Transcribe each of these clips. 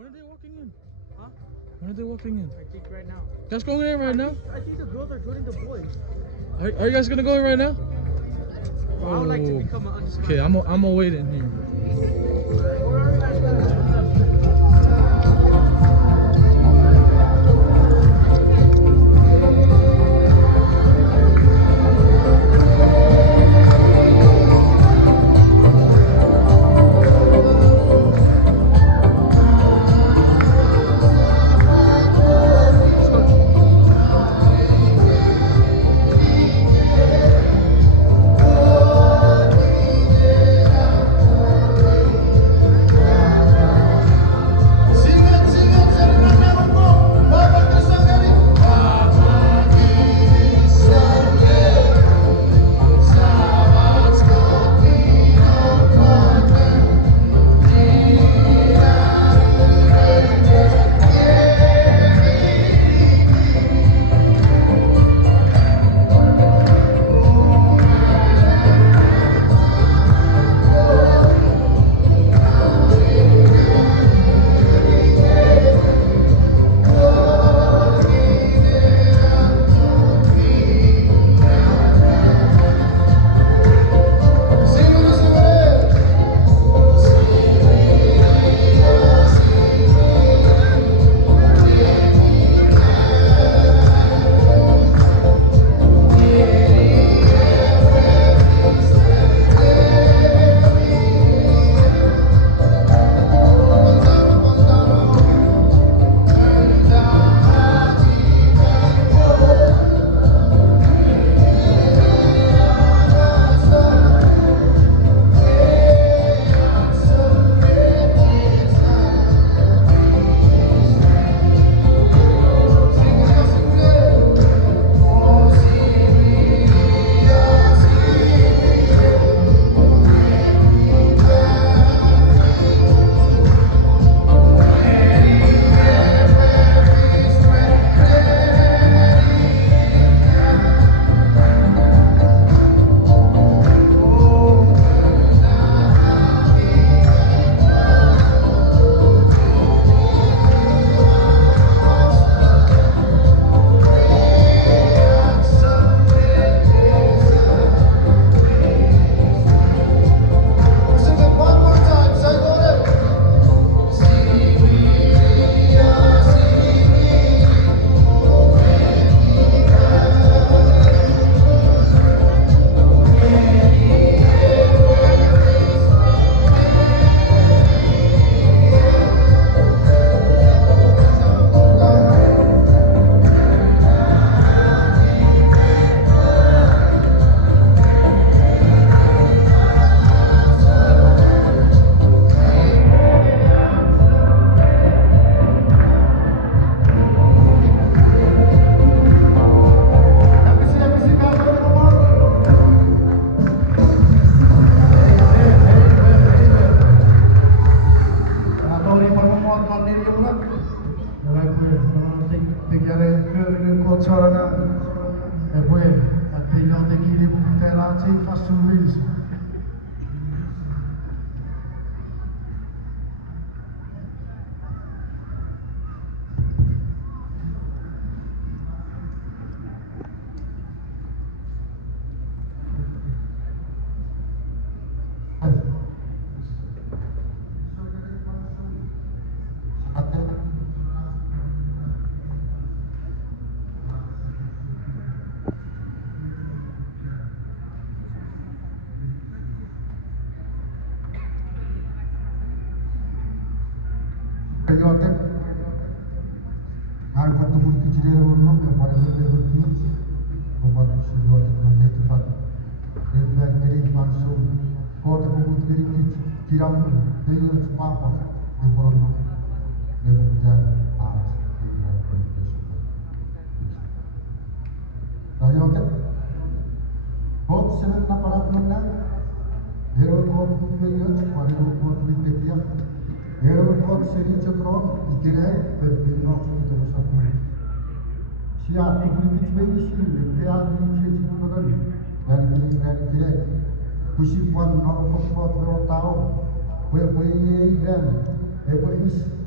When are they walking in? Huh? When are they walking in? I think right now. Guys going in right now? I think the girls are joining the boys. Are you guys gonna go in right now? Well, I would like to Oh. become an undisciplined. Okay, I'm gonna wait in here.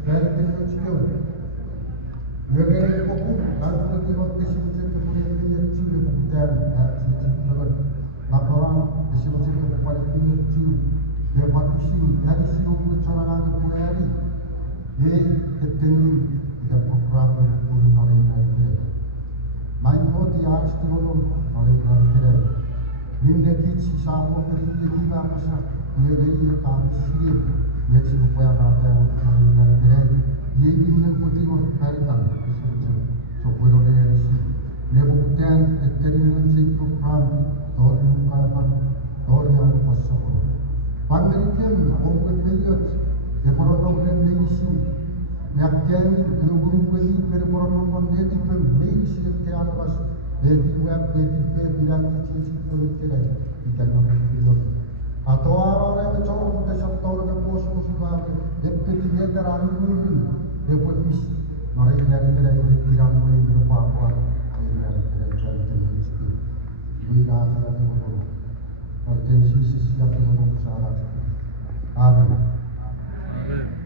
Dari kecil, mereka kopi, dan kita kecil-kecil kemudian dia curi kemudian dengan laporan kecil-kecil kepada dia curi dia mati dari siu bercara kemudian ketinggi tidak program burung oleh negara. Main roti arts turun oleh negara. Ninde kici sapo kerja kita masa negara kami sendiri. Dia cukup banyak ada oleh negara. Ia ini putih orang Amerika. So puedo leer así. Nebo kemudian ketinggi program dari mukapan dari yang pasal. Pangerikan orang period. Dia pernah program medisi. Yakkan guru ini pada orang orang native medisi ke atas. Dia buat dia bilang cici terus cerai. Ikan period. Atau orang yang cakap kita satu orang yang pos sudah. Dia dia terang dulu. Dia buat bis. Mereka cerai tirang mulai berapa. Mereka cerai terus. Mereka cerai terus. Atensi siap dengan syarat. Amin. Amen.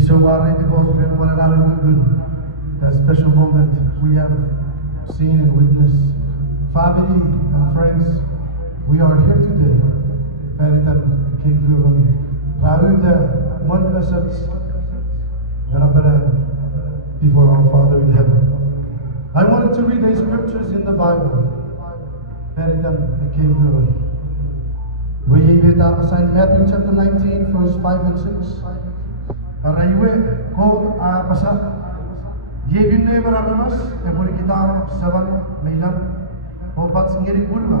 so worried to go through one another that special moment we have seen and witnessed. Family and friends, we are here today. Peritan kikruvan Rauda one message before our Father in heaven. I wanted to read the scriptures in the Bible. Peritan kikruvan. We read Matthew chapter 19, verse 5 and 6. Raiwe called Pasat. Yebin never aramas, a Burikita, seven, Milan, or Patsingeri Purva.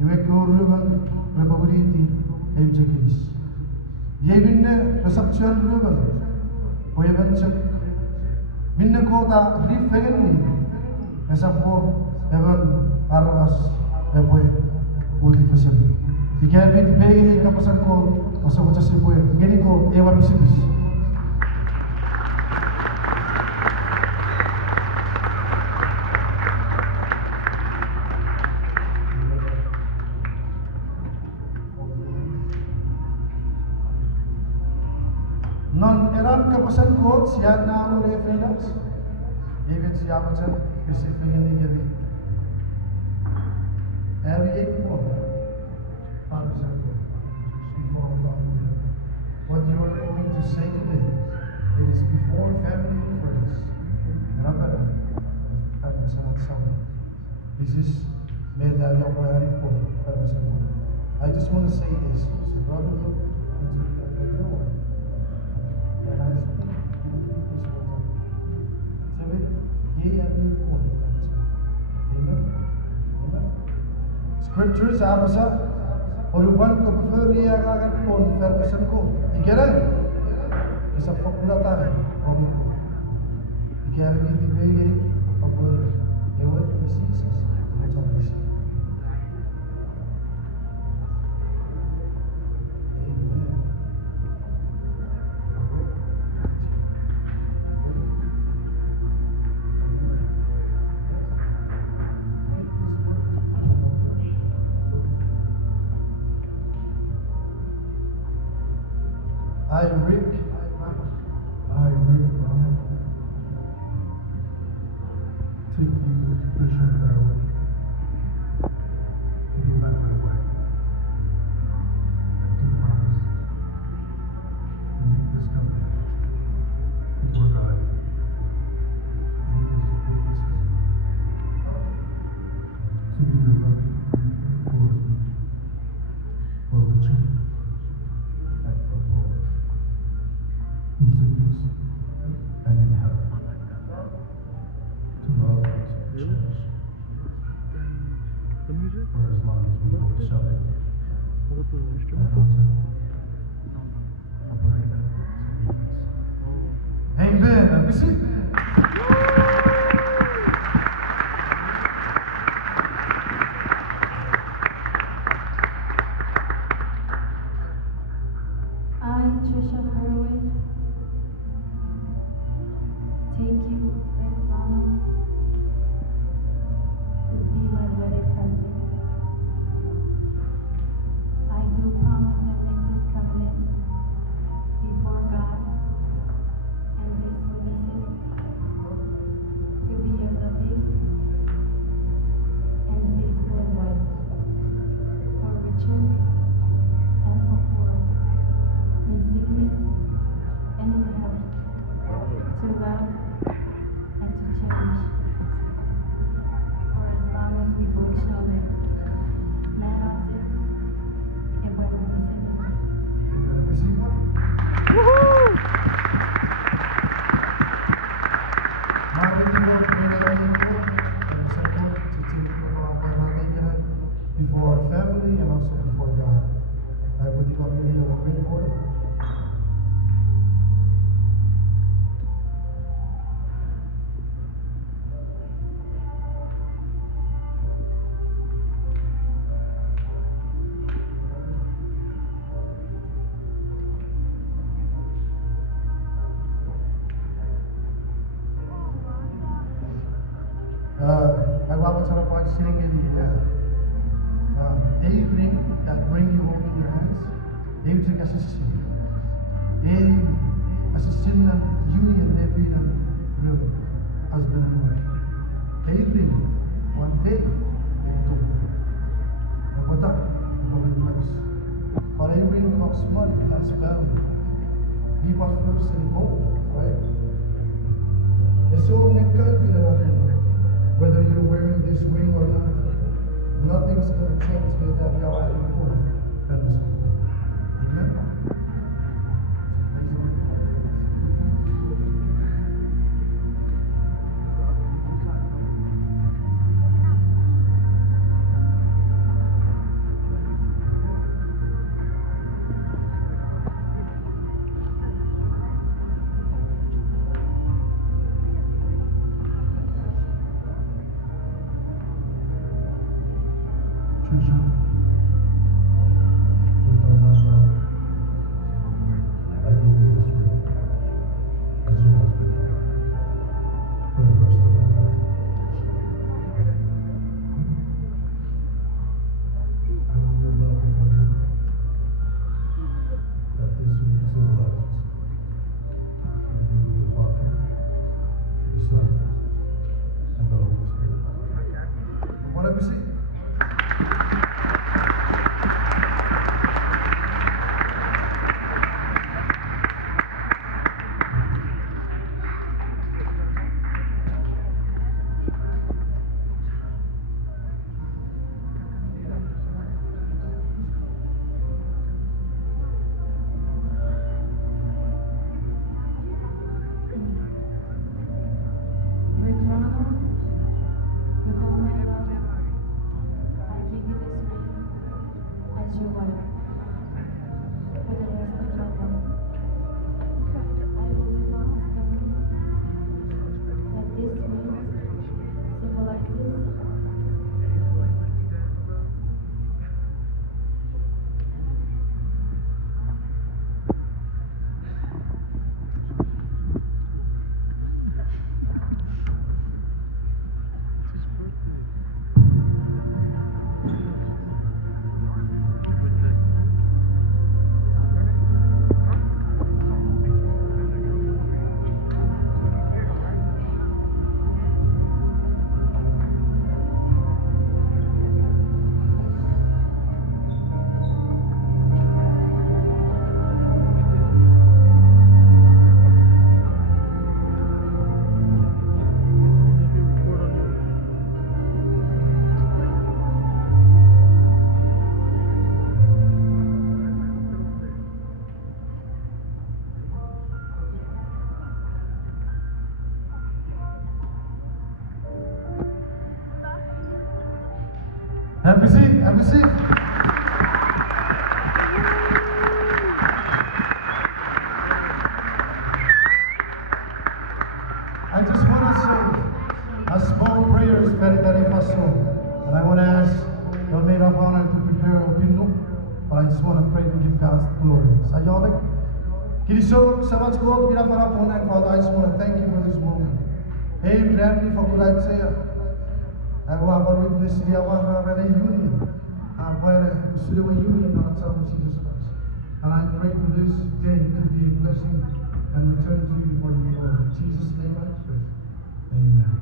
You go Ruben, Rebabudi, Ebjakis. Yebin reception Ruben, Wevenchuk. Minakota, Rifeni, as a poor, Evan, Aramas, a boy, Woody Facility. You can't be the baby, Kapasan called, or so much as a boy, getting called Evan Sibis. Non eran kapasan ko siya na ule freelance. Even siya pa siya specific ni gabi. Every one. Para sa ko. What you are going to say today, it is before family and friends. Remember that. This is medalya ko po. I just want to say this. So brother, everyone. Scriptures apa sa? Oruban ko preferia kagan pon permission ko. Ikere. Isa fakula tayo. Promi ko. Ikere ni tibegi pagbuer. Ewa Jesus. Ito is. I, Rick Brown, take you, Bishop Darwin, to be my wife. I do promise to make this covenant before God and with His witnesses, to be your loving for Richard and for Paul. In sickness and in health, to love and to cherish, The music? for as long as we both shall live, What the and instrument? unto a permanent obedience. Amen. Have a seat. I, Trisha Hurwitz, take you, Rick Ronald, to be my wedding present. I do promise and make this covenant before God and these witnesses to be your loving and faithful wife for Richard and for poor, in sickness and in health, to love and to cherish, for as long as we both shall live. Narate e buena misericordia. Amen. Have a seat. Before our family and also before God. I would give up many of a great boy. I want to watch singing Avery that bring you home in your hands. Avery to get us. as a sin and union every and real husband and wife. Daily, one day, they told me. And what that, the public place. But every comes money, has value. Give us first and hope, right? It's all nekat whether you're wearing this ring or not. Nothing's going to change with that you are before. Amen. Trisha, with all my love, I give you this ring as your husband for the rest of my life. I will live out the country that this ring symbolizes. In the name of the Father, the Son, and the Holy Spirit. What have you seen? Have a seat, have a seat. I just want to say a small prayer is very, very facile. And I want to ask your maid of honor to prepare a hymn, but I just want to pray to give God's glory. Sa y'all like? Kirisor, sa what's called, para po na, Father, I just want to thank you for this moment. Hey, grant me for good I say. I will have a witness to the union. Where the union of Jesus Christ. And I pray for this day to be a blessing and return to you for your glory. In Jesus' name I pray. Amen.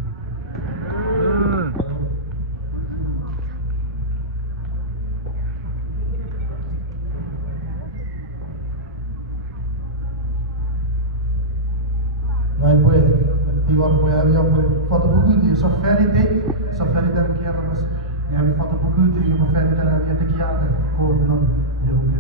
Right way. You are way, I am way. For the good, so very day, so very day, ja, vi fattar på Gud i och färdigt där vi heter Kiane, koden om Jehovah.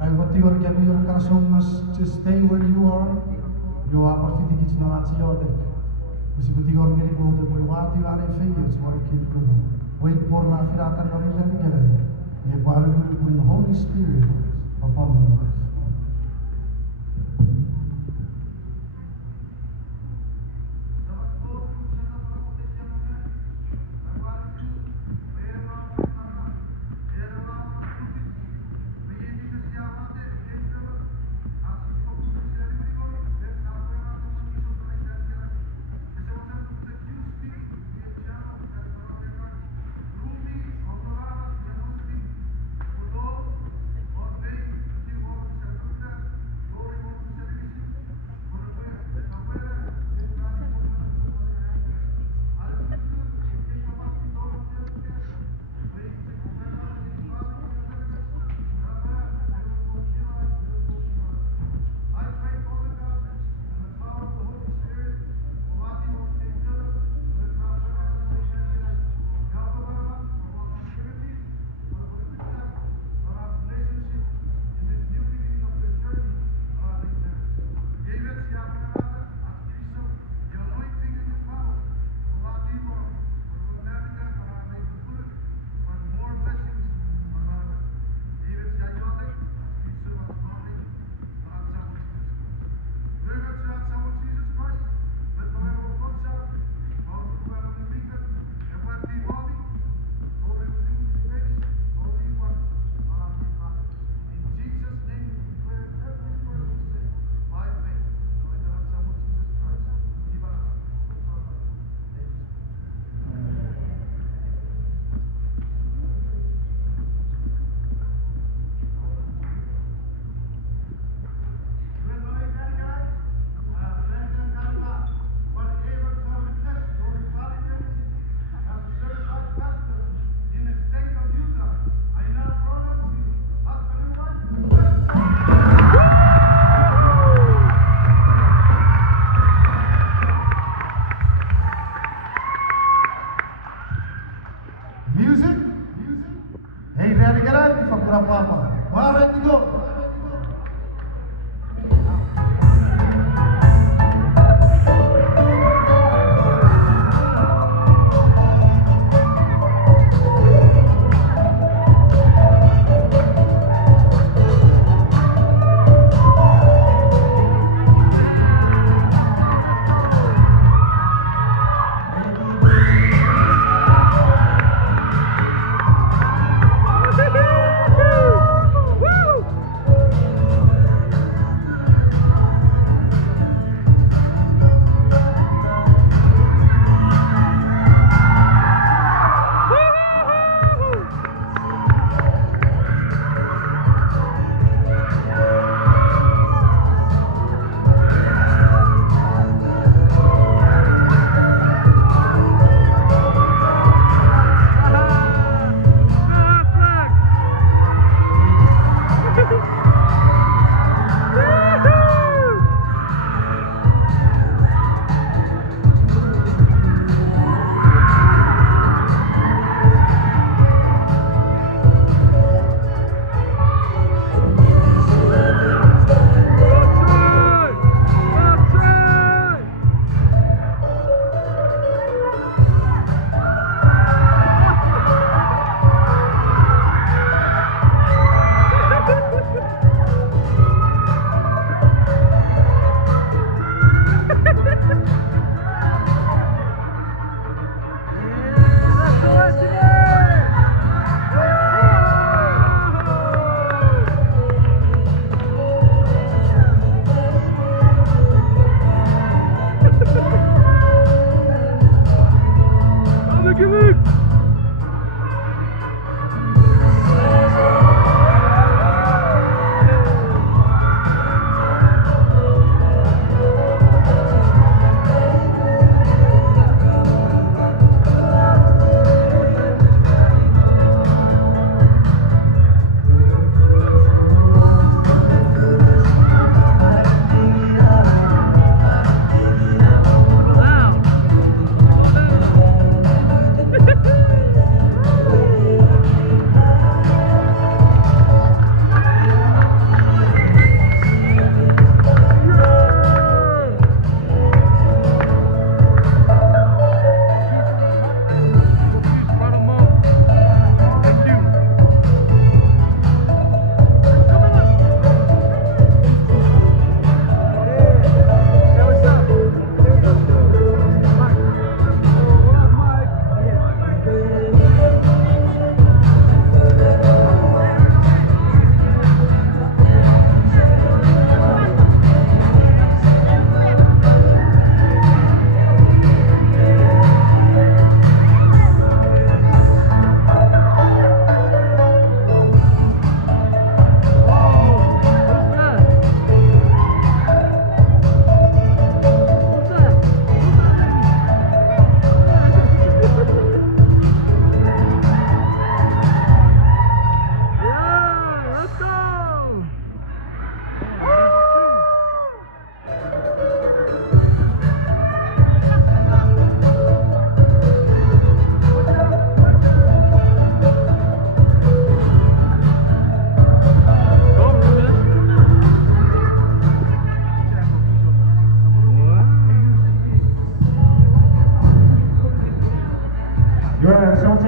And what you are getting, you are so much to stay where you are. You are perfect in each other. Kasi pati orang ini boleh berwati ada failure semua kita pun. Wait for na firatan orang ini lagi. Ye baru when the Holy Spirit upon their life.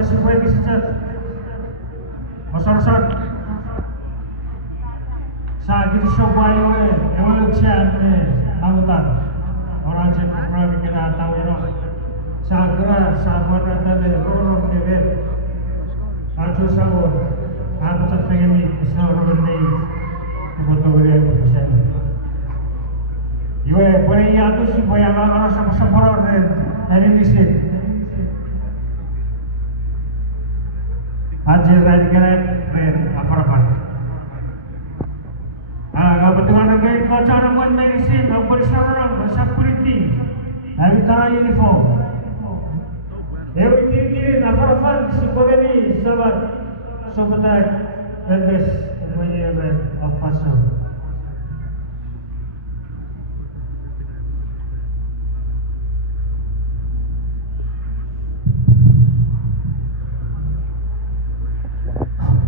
se fue visitar. Osor-osor. Sa gitu shobayo ewan siya namutan. Orang cek pernah bikin tahu ya. Sa gera sa marata le roro kebe. Acu sahur. Apa tak pengen ni isna roro ni. Foto beri position. Yue boleh ya tu si boleh orang sama-sama hari ni sih. Ajar red apa? Kebetulan negeri kau cara buat medicine, kau berseorang security, hari cara uniform. Kiri-kiri apa si boleh ni sobat, sobat,